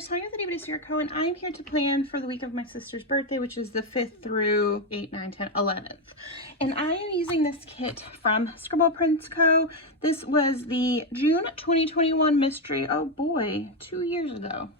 Sonia with ScribblePrintsCo, and I'm here to plan for the week of my sister's birthday, which is the 5th through 8, 9, 10, 11th. And I am using this kit from ScribblePrintsCo. This was the June 2021 mystery. Oh boy, 2 years ago.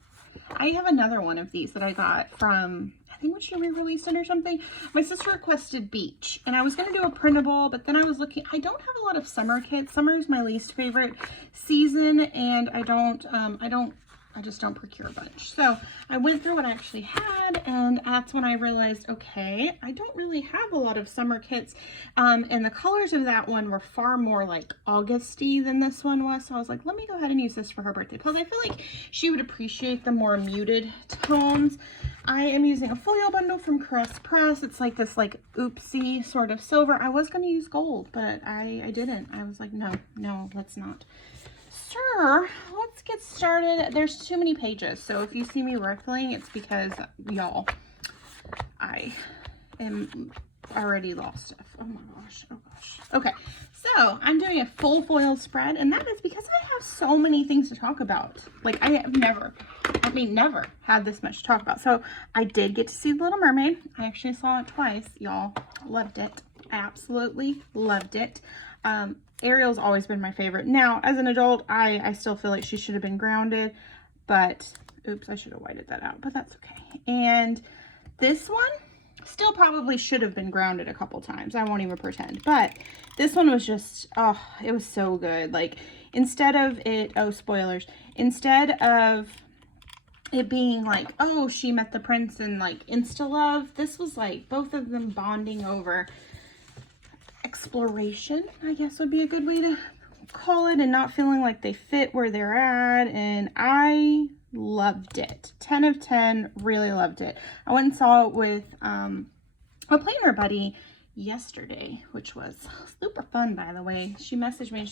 I have another one of these that I got from, I think when she re-released it or something. My sister requested beach, and I was going to do a printable, but then I was looking, I don't have a lot of summer kits. Summer is my least favorite season, and I just don't procure a bunch. So I went through what I actually had, and that's when I realized, okay, I don't really have a lot of summer kits. And the colors of that one were far more like Augusty than this one was. So I was like, let me go ahead and use this for her birthday. Plus I feel like she would appreciate the more muted tones. I am using a foil bundle from Caress Press. It's like this like oopsie sort of silver. I was going to use gold, but I didn't. I was like, no, let's not. Sure, let's get started. There's too many pages, so if you see me riffling, it's because, y'all, I am already lost stuff. Oh my gosh, oh gosh. Okay, so I'm doing a full foil spread, and that is because I have so many things to talk about. Like, I have never had this much to talk about. So I did get to see The Little Mermaid. I actually saw it twice, y'all. Loved it. I absolutely loved it. Ariel's always been my favorite. Now, as an adult, I still feel like she should have been grounded, but oops, I should have whited that out, but that's okay. And this one still probably should have been grounded a couple times. I won't even pretend, but this one was just, oh, it was so good. Like, instead of it, oh, spoilers, instead of it being like, oh, she met the prince and like insta love, this was like both of them bonding over exploration, I guess would be a good way to call it, and not feeling like they fit where they're at. And I loved it. 10 of 10, really loved it. I went and saw it with a planner buddy yesterday, which was super fun, by the way. She messaged me,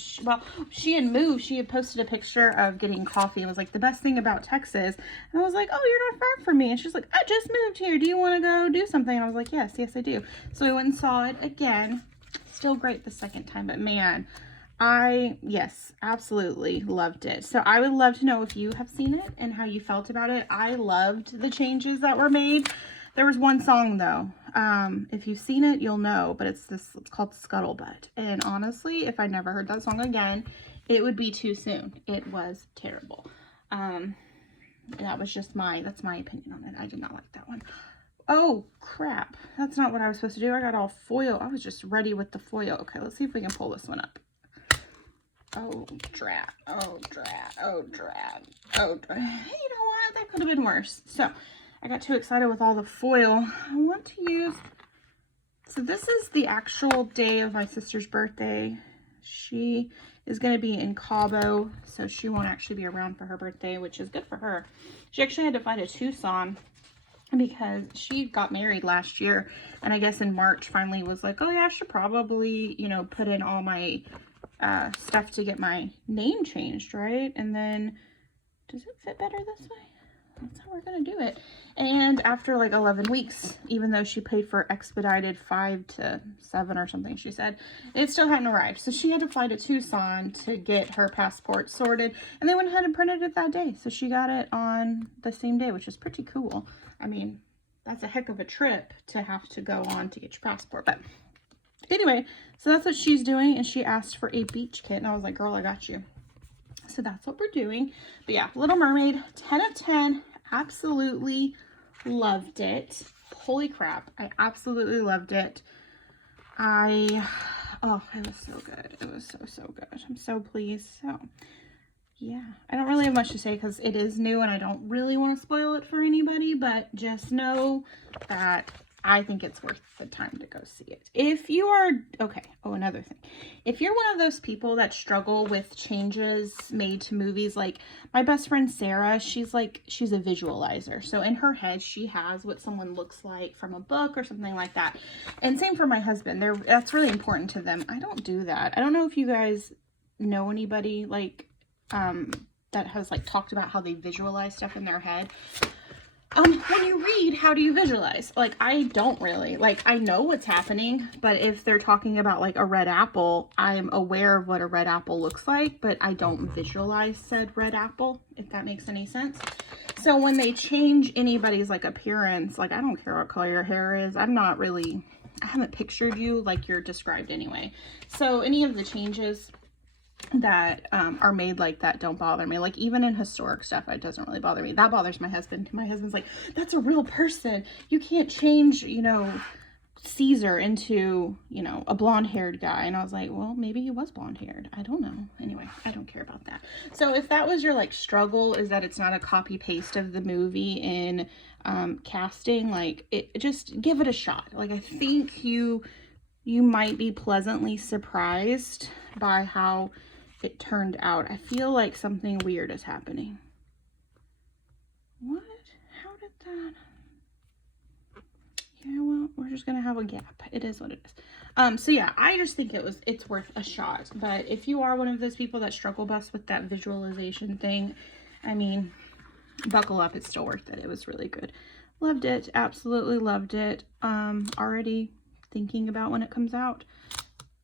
she had moved. She had posted a picture of getting coffee and was like, the best thing about Texas. And I was like, oh, you're not far from me. And she's like, I just moved here. Do you want to go do something? And I was like, yes, I do. So we went and saw it again. Still great the second time, but man, yes, absolutely loved it. So I would love to know if you have seen it and how you felt about it. I loved the changes that were made. There was one song though, if you've seen it, you'll know, but it's called Scuttlebutt. And honestly, if I never heard that song again, it would be too soon. It was terrible. That's my opinion on it. I did not like that one. Oh, crap. That's not what I was supposed to do. I got all foil. I was just ready with the foil. Okay, let's see if we can pull this one up. Oh, drat. Oh, drat. Oh, drat. Oh, drat. You know what? That could have been worse. So, I got too excited with all the foil. I want to use... So, this is the actual day of my sister's birthday. She is going to be in Cabo, so she won't actually be around for her birthday, which is good for her. She actually had to fly to Tucson because she got married last year, and I guess in March finally was like, oh yeah, I should probably, you know, put in all my stuff to get my name changed, right? And then, does it fit better this way? That's how we're gonna do it. And after like 11 weeks, even though she paid for expedited 5 to 7 or something, she said, it still hadn't arrived. So she had to fly to Tucson to get her passport sorted, and they went ahead and printed it that day. So she got it on the same day, which is pretty cool. I mean, that's a heck of a trip to have to go on to get your passport. But anyway, so that's what she's doing, and she asked for a beach kit, and I was like, girl, I got you. So that's what we're doing. But yeah, Little Mermaid, 10 of 10. Absolutely loved it. Holy crap, I absolutely loved it. Oh, it was so good. It was so good. I'm so pleased. So yeah, I don't really have much to say because it is new and I don't really want to spoil it for anybody, but just know that I think it's worth the time to go see it. If you are, okay, oh, another thing. If you're one of those people that struggle with changes made to movies, like my best friend Sarah, she's a visualizer. So in her head, she has what someone looks like from a book or something like that. And same for my husband. That's really important to them. I don't do that. I don't know if you guys know anybody like, that has like talked about how they visualize stuff in their head. When you read, how do you visualize? Like, I don't really. Like, I know what's happening, but if they're talking about like a red apple, I'm aware of what a red apple looks like, but I don't visualize said red apple, if that makes any sense. So when they change anybody's like appearance, like, I don't care what color your hair is. I haven't pictured you like you're described anyway. So any of the changes that are made like that don't bother me. Like, even in historic stuff, it doesn't really bother me. That bothers my husband. My husband's like, that's a real person. You can't change, you know, Caesar into, you know, a blonde-haired guy. And I was like, well, maybe he was blonde-haired. I don't know. Anyway, I don't care about that. So if that was your like struggle, is that it's not a copy paste of the movie in casting, like, just give it a shot. Like, I think you might be pleasantly surprised by how it turned out. I feel like something weird is happening. What? How did that? Yeah, well, we're just gonna have a gap. It is what it is. So yeah, I just think it's worth a shot. But if you are one of those people that struggle best with that visualization thing, I mean, buckle up. It's still worth it. It was really good. Loved it. Absolutely loved it. Already thinking about when it comes out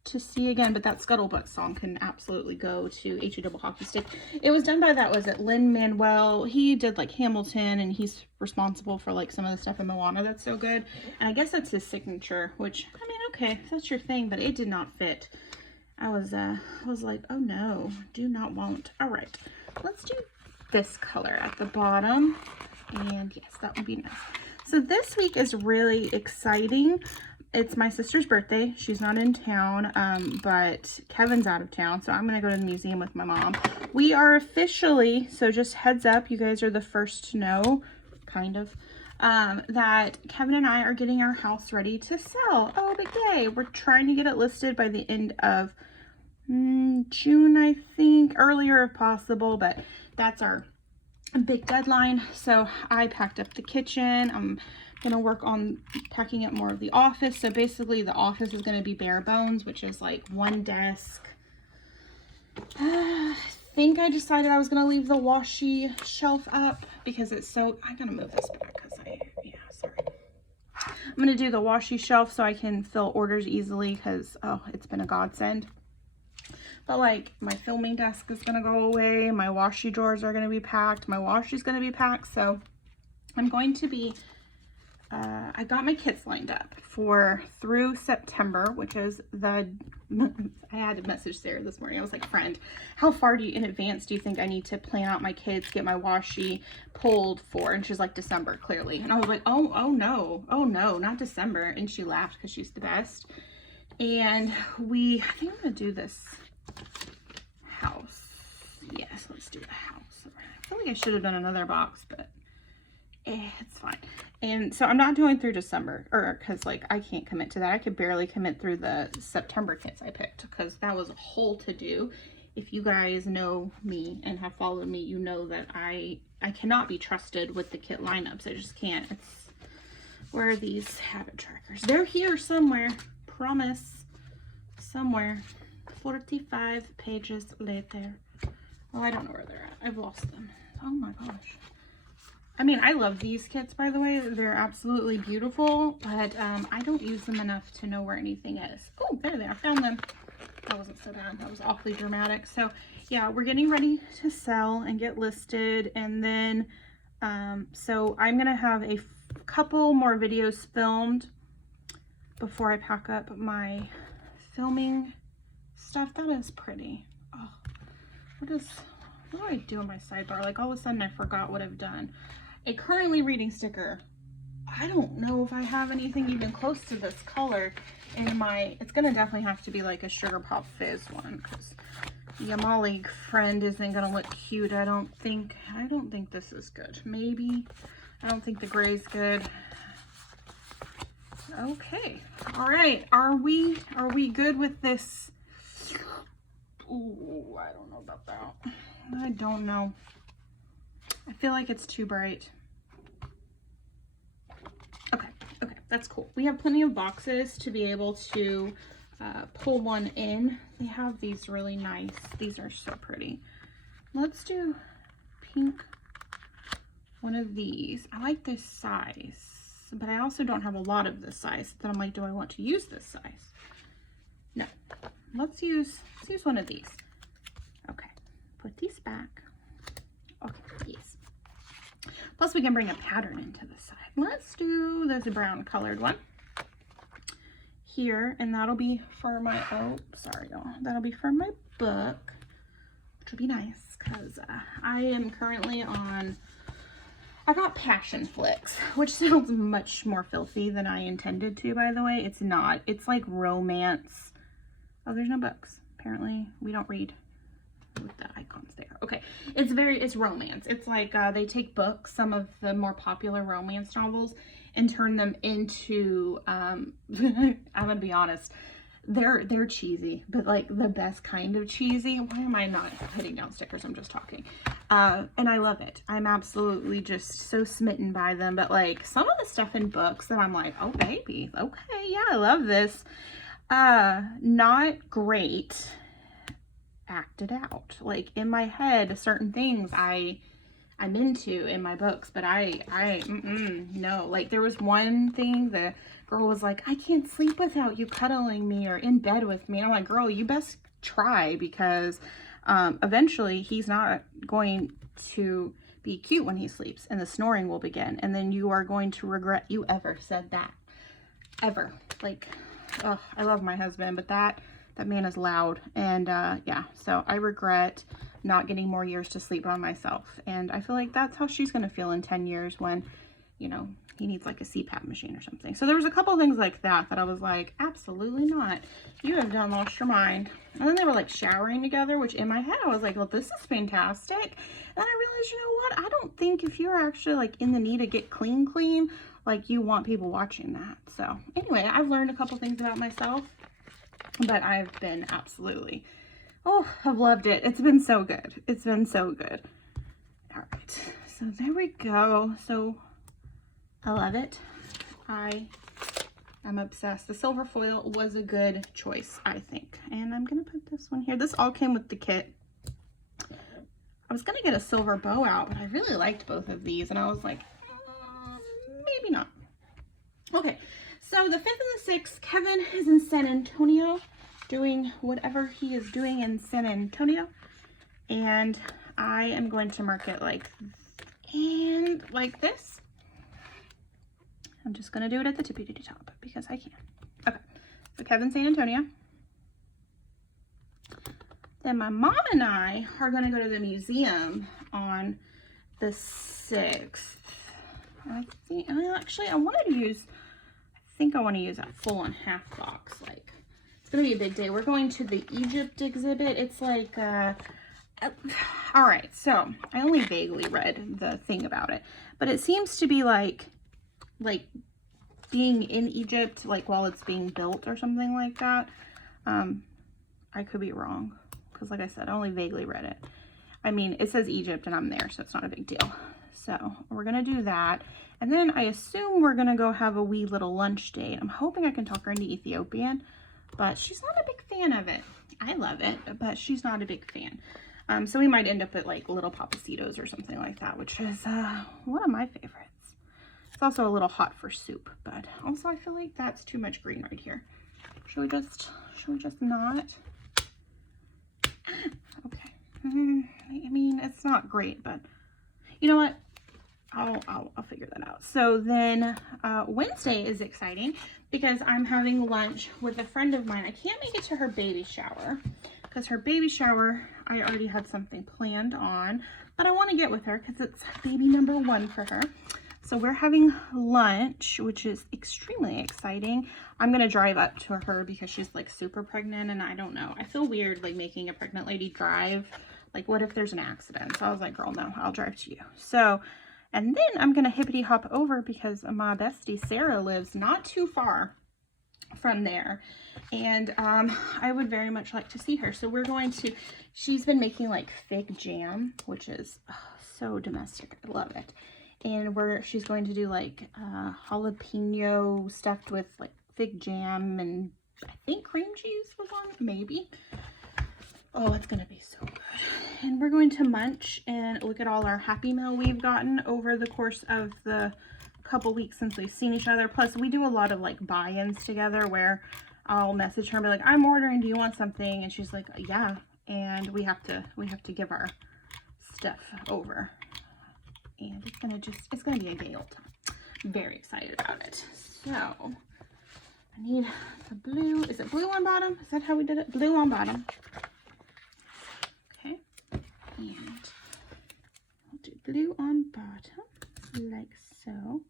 to see again, but that Scuttlebutt song can absolutely go to HE double hockey stick. It was done by Lin-Manuel. He did like Hamilton, and he's responsible for like some of the stuff in Moana that's so good. And I guess that's his signature, which, I mean, okay, if that's your thing, but it did not fit. I was like, oh no, do not want. All right, let's do this color at the bottom. And yes, that would be nice. So this week is really exciting. It's my sister's birthday. She's not in town, but Kevin's out of town, so I'm going to go to the museum with my mom. We are officially, so just heads up, you guys are the first to know, kind of, that Kevin and I are getting our house ready to sell. Oh, big day. We're trying to get it listed by the end of June, I think, earlier if possible, but that's our big deadline. So I packed up the kitchen. I'm gonna work on packing up more of the office. So basically the office is gonna be bare bones, which is like one desk. I think I decided I was gonna leave the washi shelf up because it's so, I gotta move this back because sorry. I'm gonna do the washi shelf so I can fill orders easily because, oh, it's been a godsend. But like, my filming desk is gonna go away, my washi drawers are gonna be packed, my washi's gonna be packed, so I'm going to be I got my kits lined up for through September, which is I had a message there this morning. I was like, friend, how far in advance do you think I need to plan out my kits, get my washi pulled for? And she's like, December, clearly. And I was like, oh no, not December. And she laughed because she's the best. And I think I'm gonna do this house. Yes, let's do the house. I feel like I should have done another box, but it's fine. And so I'm not doing through December, or because like I can't commit to that. I could barely commit through the September kits I picked because that was a whole to do. If you guys know me and have followed me, you know that I cannot be trusted with the kit lineups. I just can't. Where are these habit trackers? They're here somewhere. Promise. Somewhere. 45 pages later. Oh, I don't know where they're at. I've lost them. Oh my gosh. I mean, I love these kits, by the way. They're absolutely beautiful, but I don't use them enough to know where anything is. Oh, there they are. I found them. That wasn't so bad. That was awfully dramatic. So, yeah, we're getting ready to sell and get listed. And then, so I'm going to have a couple more videos filmed before I pack up my filming stuff. That is pretty. Oh, what do I do in my sidebar? Like, all of a sudden I forgot what I've done. A currently reading sticker. I don't know if I have anything even close to this color in my, it's gonna definitely have to be like a Sugar Pop Fizz one because Yamali friend isn't gonna look cute. I don't think this is good. Maybe. I don't think the gray's good. Okay. All right. Are we good with this? Ooh, I don't know about that. I don't know. I feel like it's too bright. Okay, that's cool. We have plenty of boxes to be able to pull one in. They have these really nice, these are so pretty. Let's do pink one of these. I like this size, but I also don't have a lot of this size. Then I'm like, do I want to use this size? No. Let's use one of these. Okay. Put these back. Okay, these. Plus we can bring a pattern into the side. Let's do this brown colored one here, and that'll be for my, oh, sorry y'all. That'll be for my book, which will be nice because I am currently on, I got Passion Flicks, which sounds much more filthy than I intended to, by the way. It's not. It's like romance. Oh, there's no books. Apparently, we don't read with the icons there. Okay. It's romance. It's like they take books, some of the more popular romance novels, and turn them into, I'm gonna be honest, they're cheesy, but like the best kind of cheesy. Why am I not putting down stickers? I'm just talking. And I love it. I'm absolutely just so smitten by them. But like some of the stuff in books that I'm like, oh baby, okay, yeah, I love this. Not great acted out. Like in my head, certain things I'm into in my books, but no. Like there was one thing, the girl was like, I can't sleep without you cuddling me or in bed with me. And I'm like, girl, you best try, because eventually he's not going to be cute when he sleeps, and the snoring will begin, and then you are going to regret you ever said that. Ever. Like, oh, I love my husband, but that man is loud. And yeah, so I regret not getting more years to sleep by myself. And I feel like that's how she's going to feel in 10 years when, you know, he needs like a CPAP machine or something. So there was a couple things like that I was like, absolutely not. You have done lost your mind. And then they were like showering together, which in my head I was like, well, this is fantastic. And then I realized, you know what? I don't think if you're actually like in the need to get clean, like you want people watching that. So anyway, I've learned a couple things about myself, but I've been absolutely, oh, I've loved it. It's been so good. It's been so good. All right, so there we go. So I love it. I am obsessed. The silver foil was a good choice, I think. And I'm gonna put this one here. This all came with the kit. I was gonna get a silver bow out, but I really liked both of these, and I was like, maybe not. Okay, so the 5th and the 6th, Kevin is in San Antonio doing whatever he is doing in San Antonio, and I am going to mark it like this. I'm just going to do it at the tippy top because I can. Okay, so Kevin's San Antonio. Then my mom and I are going to go to the museum on the 6th. I think, actually, I think I want to use that full and half box. Like, it's going to be a big day. We're going to the Egypt exhibit. It's like, all right, so I only vaguely read the thing about it, but it seems to be like being in Egypt, like while it's being built or something like that. I could be wrong, because like I said, I only vaguely read it. I mean, it says Egypt and I'm there, so it's not a big deal. So we're gonna do that, and then I assume we're gonna go have a wee little lunch date. I'm hoping I can talk her into Ethiopian, but she's not a big fan of it. I love it, but she's not a big fan. So we might end up at like Little Papacitos or something like that, which is one of my favorites. It's also a little hot for soup, but also I feel like that's too much green right here. Should we just not? Okay. I mean, it's not great, but you know what? I'll figure that out. So then Wednesday is exciting because I'm having lunch with a friend of mine. I can't make it to her baby shower because her baby shower, I already had something planned on, but I want to get with her because it's baby number 1 for her. So we're having lunch, which is extremely exciting. I'm going to drive up to her because she's like super pregnant, and I don't know. I feel weird like making a pregnant lady drive. Like, what if there's an accident? So I was like, girl, no, I'll drive to you. So, and then I'm going to hippity hop over because my bestie Sarah lives not too far from there. And I would very much like to see her. So we're going to, she's been making like fig jam, which is so domestic. I love it. And she's going to do like jalapeno stuffed with like fig jam, and I think cream cheese was on, maybe. Oh, it's gonna be so good. And we're going to munch and look at all our Happy Meal we've gotten over the course of the couple weeks since we've seen each other. Plus, we do a lot of like buy-ins together where I'll message her and be like, I'm ordering, do you want something? And she's like, yeah. And we have to give our stuff over. And it's gonna be a gay old time. I'm very excited about it. So I need the blue. Is it blue on bottom? Is that how we did it? Blue on bottom. Okay. And I'll do blue on bottom, like so.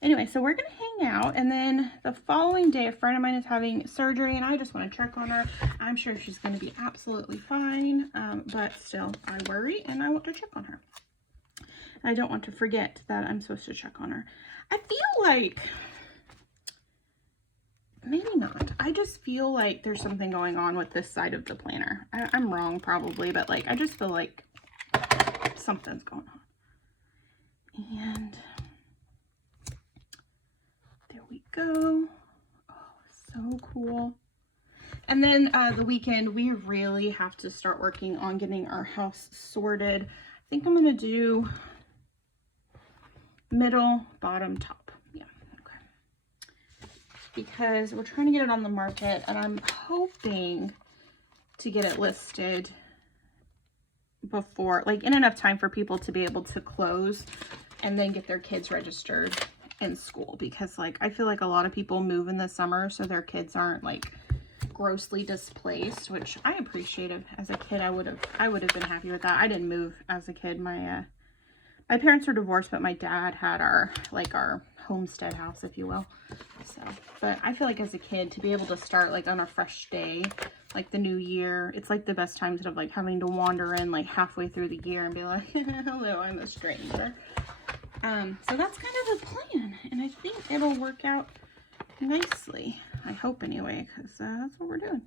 Anyway, so we're going to hang out, and then the following day, a friend of mine is having surgery, and I just want to check on her. I'm sure she's going to be absolutely fine, but still, I worry, and I want to check on her. I don't want to forget that I'm supposed to check on her. I feel like, maybe not. I just feel like there's something going on with this side of the planner. I'm wrong, probably, but like, I just feel like something's going on. And we go. Oh, so cool. And then the weekend, we really have to start working on getting our house sorted. I think I'm going to do middle, bottom, top. Yeah, okay. Because we're trying to get it on the market, and I'm hoping to get it listed before, like in enough time for people to be able to close and then get their kids registered in school, because like I feel like a lot of people move in the summer so their kids aren't like grossly displaced, which I appreciated. As a kid, I would have been happy with that. I didn't move as a kid. My parents were divorced, but my dad had our homestead house, if you will. So, but I feel like as a kid, to be able to start like on a fresh day, like the new year, it's like the best time instead of like having to wander in like halfway through the year and be like, hello, I'm a stranger. So that's kind of the plan, and I think it'll work out nicely. I hope anyway, because that's what we're doing.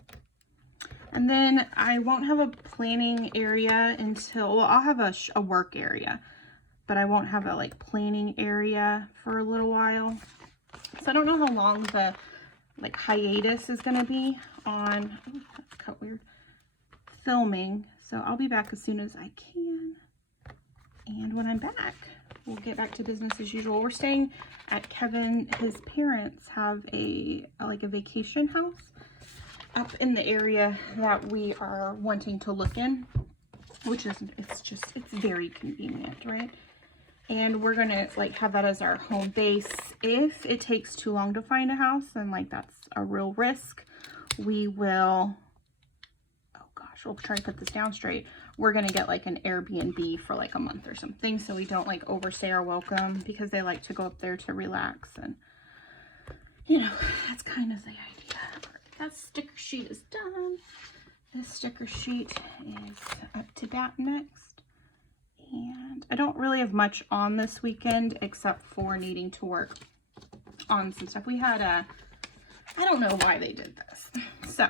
And then I won't have a planning area until, well, I'll have a work area, but I won't have a like planning area for a little while. So I don't know how long the like hiatus is going to be on, oh, that's cut weird, filming. So I'll be back as soon as I can. And when I'm back, we'll get back to business as usual. We're staying at Kevin. His parents have a vacation house up in the area that we are wanting to look in, which is, it's very convenient, right? And we're gonna like have that as our home base. If it takes too long to find a house, then like that's a real risk. We will, oh gosh, we'll try to put this down straight. We're gonna get like an Airbnb for like a month or something, so we don't like overstay our welcome, because they like to go up there to relax, and you know, that's kind of the idea. That sticker sheet is done. This sticker sheet is up to bat next. And I don't really have much on this weekend except for needing to work on some stuff. We had a, I don't know why they did this. So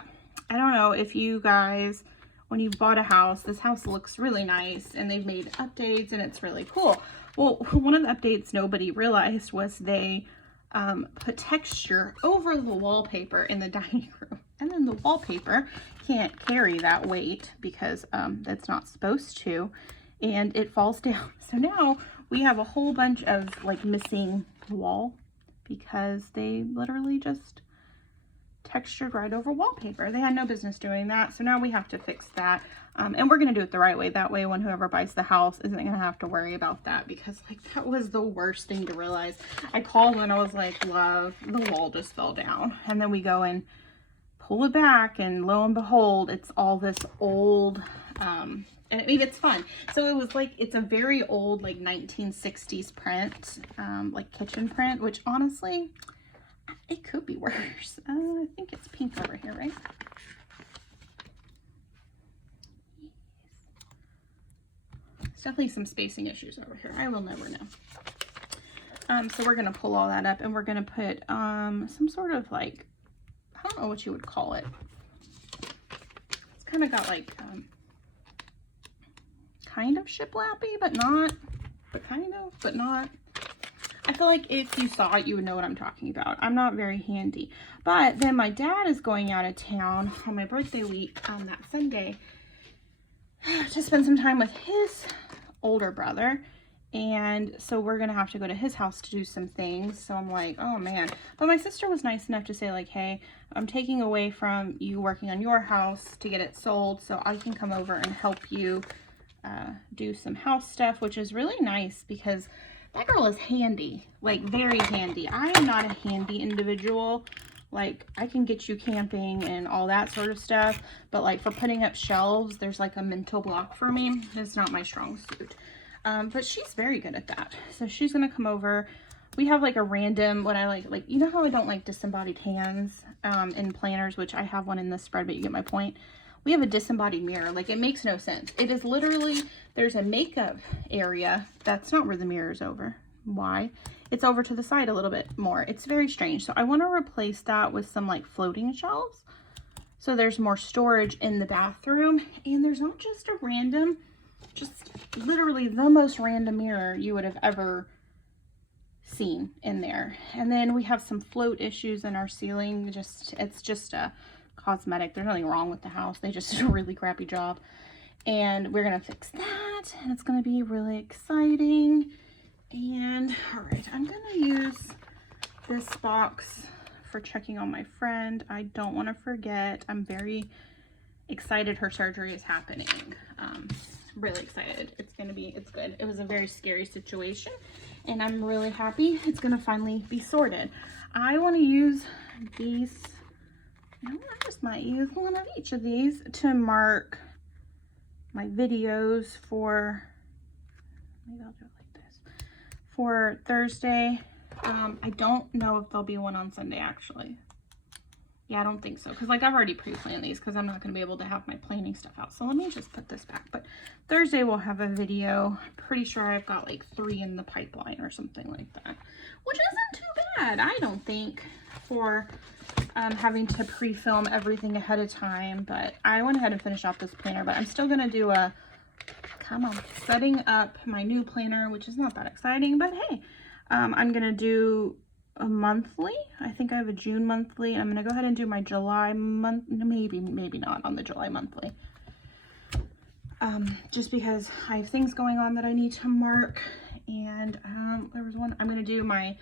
I don't know if you guys, when you bought a house, this house looks really nice and they've made updates and it's really cool. Well, one of the updates nobody realized was they put texture over the wallpaper in the dining room. And then the wallpaper can't carry that weight because it's not supposed to. And it falls down. So now we have a whole bunch of like missing wall because they literally just textured right over wallpaper. They had no business doing that. So now we have to fix that. And we're going to do it the right way. That way, when whoever buys the house isn't going to have to worry about that, because like that was the worst thing to realize. I called and I was like, love, the wall just fell down. And then we go and pull it back, and lo and behold, it's all this old, and I mean, it's fun. So it was like, it's a very old, like 1960s print, like kitchen print, which honestly, it could be worse. I think it's pink over here, right? There's definitely some spacing issues over here. I will never know. So we're going to pull all that up, and we're going to put some sort of like, I don't know what you would call it. It's kind of got like kind of shiplappy, but not, but kind of, but not. I feel like if you saw it, you would know what I'm talking about. I'm not very handy. But then my dad is going out of town on my birthday week on that Sunday. to spend some time with his older brother. And so we're gonna have to go to his house to do some things. So I'm like, oh man. But my sister was nice enough to say like, hey, I'm taking away from you working on your house to get it sold, so I can come over and help you do some house stuff, which is really nice because that girl is handy, like very handy. I am not a handy individual. Like, I can get you camping and all that sort of stuff, but like for putting up shelves, there's like a mental block for me. It's not my strong suit. But she's very good at that. So she's gonna come over. We have like a random, what I like, you know how I don't like disembodied hands in planners, which I have one in this spread, but you get my point. We have a disembodied mirror. Like, it makes no sense. It is literally, there's a makeup area. That's not where the mirror is over. Why? It's over to the side a little bit more. It's very strange. So I want to replace that with some like floating shelves. So there's more storage in the bathroom. And there's not just a random, just literally the most random mirror you would have ever seen in there. And then we have some float issues in our ceiling. It's just a cosmetic. There's nothing wrong with the house. They just did a really crappy job. And we're going to fix that. And it's going to be really exciting. And all right, I'm going to use this box for checking on my friend. I don't want to forget. I'm very excited her surgery is happening. Really excited. It's good. It was a very scary situation and I'm really happy it's going to finally be sorted. I want to use these. I just might use one of each of these to mark my videos for, maybe I'll do it like this, for Thursday. I don't know if there'll be one on Sunday actually. Yeah, I don't think so, because like I've already pre-planned these because I'm not going to be able to have my planning stuff out. So let me just put this back. But Thursday we'll have a video. Pretty sure I've got like 3 in the pipeline or something like that, which isn't too bad, I don't think, for having to pre-film everything ahead of time. But I went ahead and finished off this planner, but I'm still going to do a, setting up my new planner, which is not that exciting, but hey, I'm going to do a monthly. I think I have a June monthly. I'm going to go ahead and do my July month, maybe not on the July monthly. Just because I have things going on that I need to mark. And there was one, I'm going to do my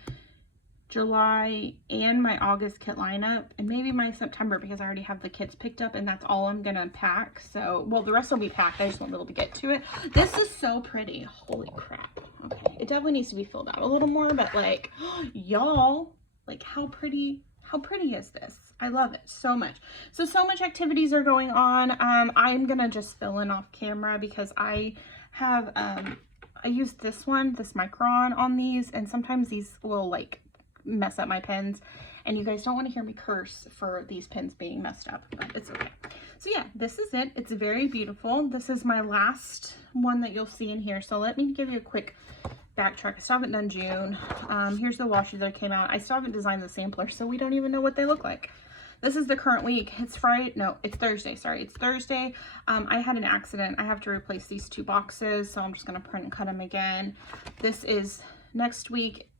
July and my August kit lineup and maybe my September because I already have the kits picked up and that's all I'm going to pack. So, well, the rest will be packed. I just won't be able to get to it. This is so pretty. Holy crap. Okay. It definitely needs to be filled out a little more, but like, y'all, like how pretty is this? I love it so much. So much activities are going on. I'm going to just fill in off camera because I have, I use this Micron on these, and sometimes these will like mess up my pens, and you guys don't want to hear me curse for these pens being messed up, but it's okay. So yeah, this is it. It's very beautiful. This is my last one that you'll see in here. So let me give you a quick backtrack. I still haven't done June. Here's the washi that came out. I still haven't designed the sampler, so we don't even know what they look like. This is the current week. It's Friday. No, it's Thursday. Sorry, it's Thursday. I had an accident. I have to replace these 2 boxes, so I'm just going to print and cut them again. This is next week.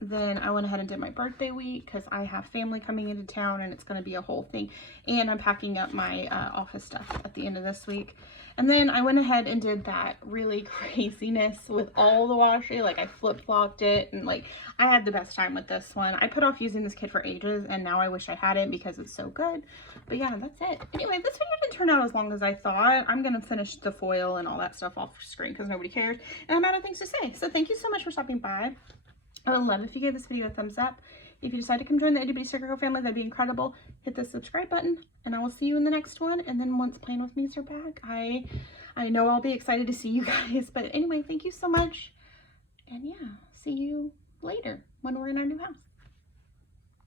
Then I went ahead and did my birthday week because I have family coming into town and it's going to be a whole thing. And I'm packing up my office stuff at the end of this week. And then I went ahead and did that really craziness with all the washi. Like I flip-flopped it and like I had the best time with this one. I put off using this kit for ages and now I wish I had it because it's so good. But yeah, that's it. Anyway, this video didn't turn out as long as I thought. I'm going to finish the foil and all that stuff off screen because nobody cares. And I'm out of things to say. So thank you so much for stopping by. I would love if you gave this video a thumbs up. If you decide to come join the Itty Bitty Sticker family, that'd be incredible. Hit the subscribe button, and I will see you in the next one. And then once Plan With Me's are back, I know I'll be excited to see you guys. But anyway, thank you so much. And yeah, see you later when we're in our new house.